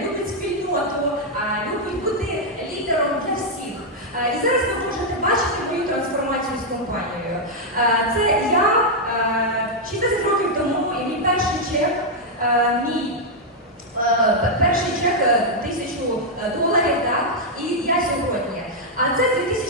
любить спільноту, любить бути лідером для всіх. І зараз ви можете бачити мою трансформацію з компанією. Це я 60 років тому і мій перший чек, мій перший чек е, тисячу доларів, так, і я сьогодні. А це 2000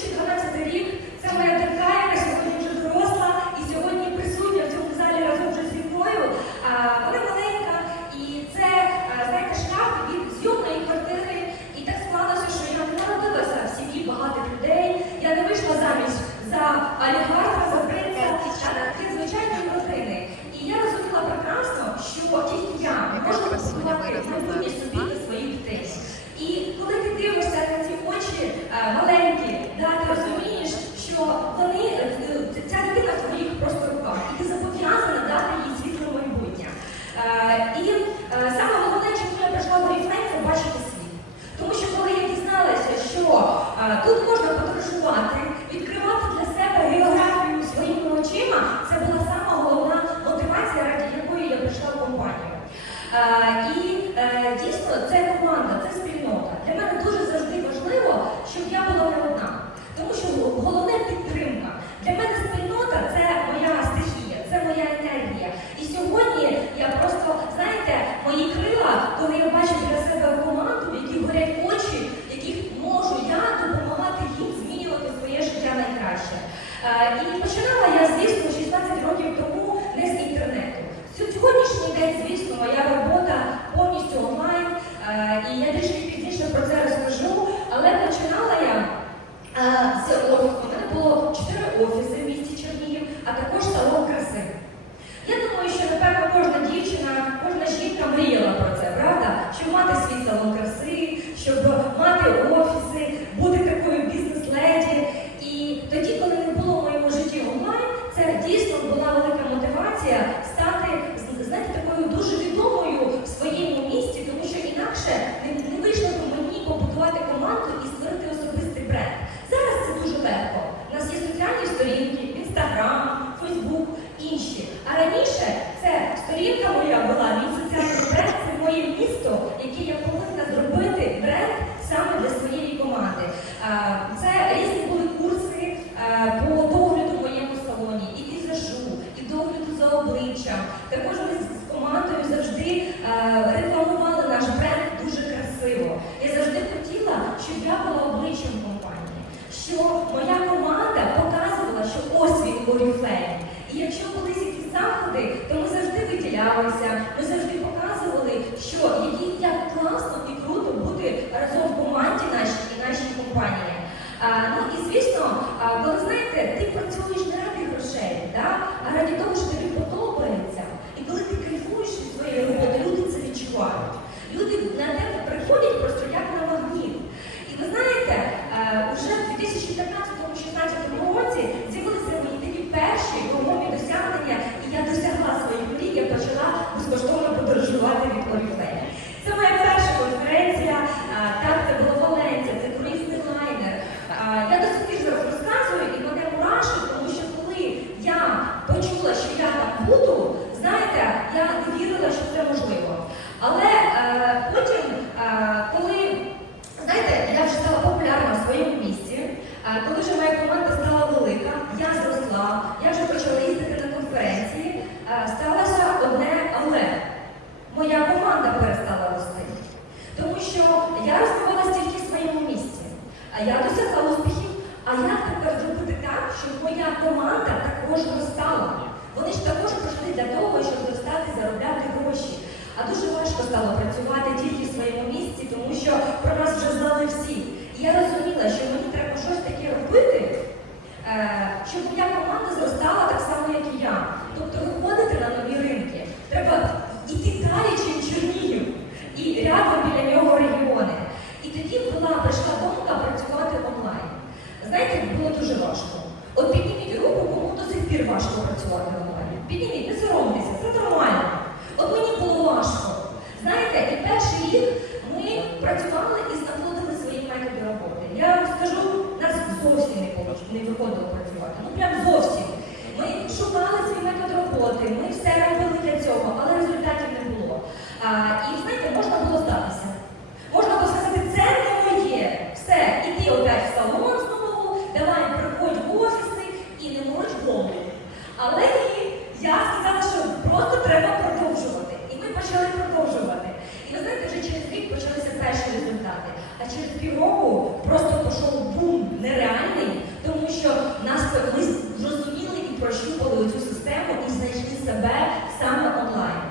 нереальний, тому що нас колись зрозуміли і прощупали цю систему і знайшли себе саме онлайн.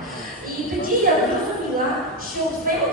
І тоді я зрозуміла, що в цьому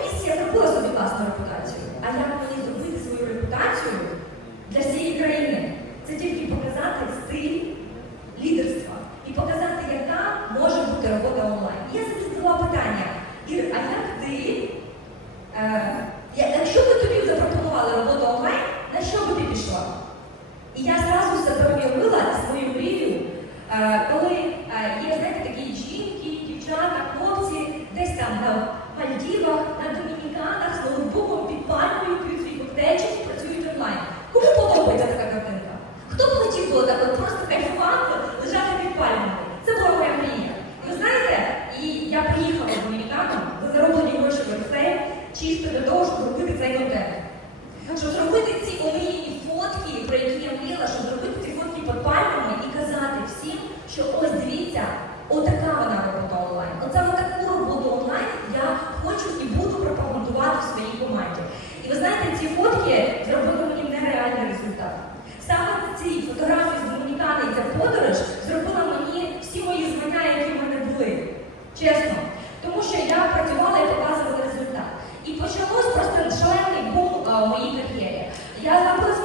Я запрошую.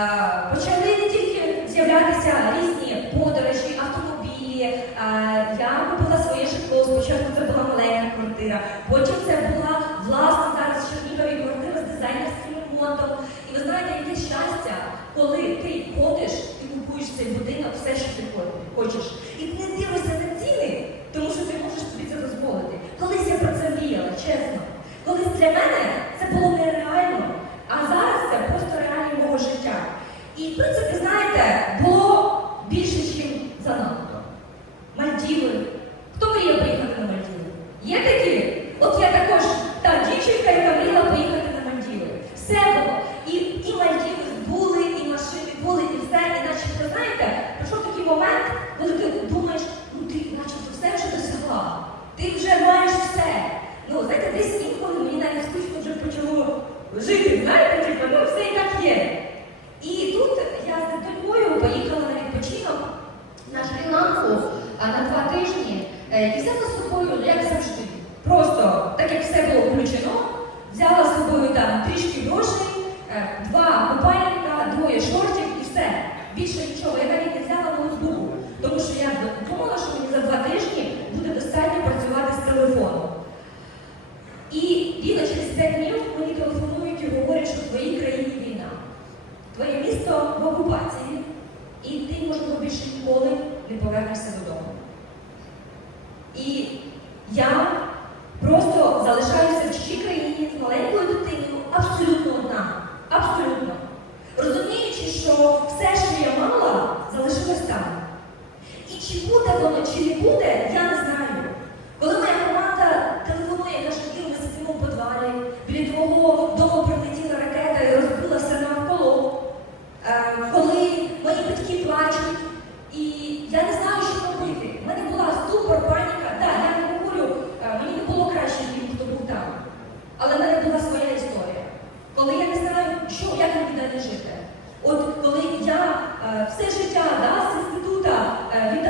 Е, почали не тільки з'являтися різні подорожі, автомобілі. Е, я купила своє житло. Спочатку це була маленька квартира, потім тимчасово в окупації. не жити. От коли я е, все життя да, з інститута е, від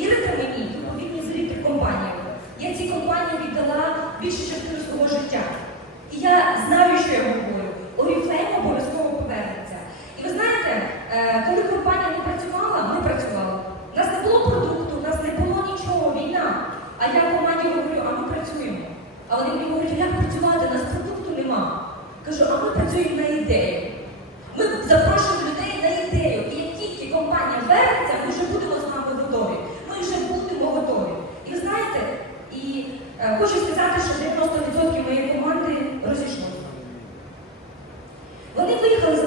இருக்கிற Сколько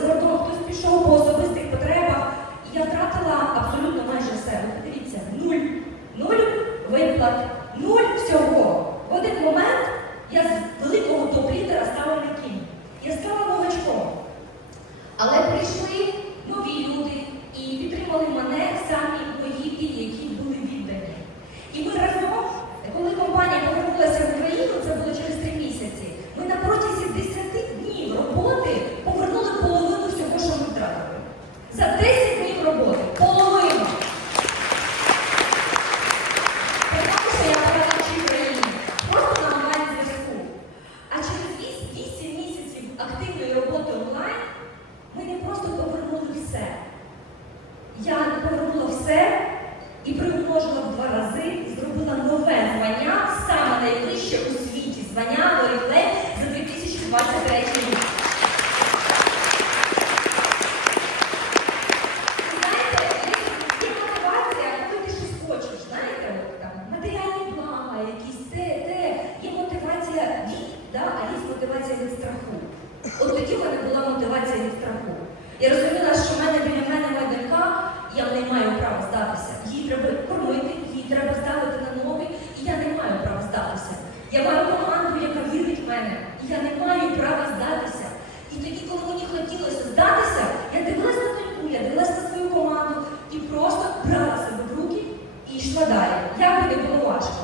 Гадаю, як буде було важко.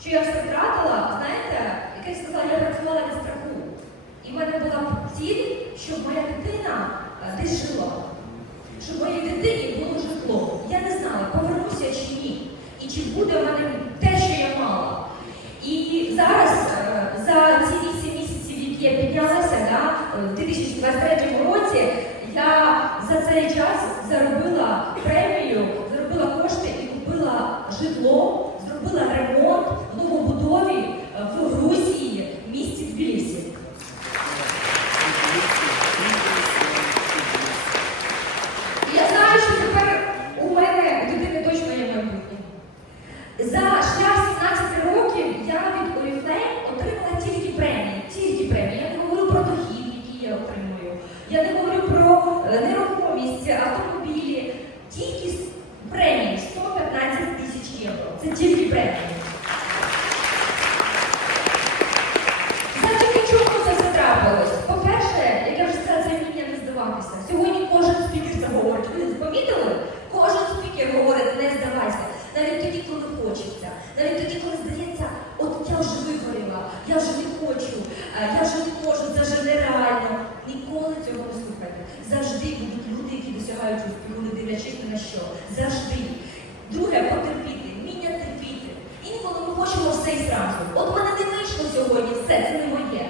що я все втратила, знаєте, як я сказала, я працювала на страху. І в мене була ціль, щоб моя дитина е, десь жила, щоб моїй дитині було житло. Я не знала, повернуся чи ні. І чи буде в мене те, що я мала. І зараз е, за ці вісім місяців, які я піднялася да, е, в 2023 році, я за цей час заробила. цей транспорт. От мене не вийшло сьогодні, все це не моє.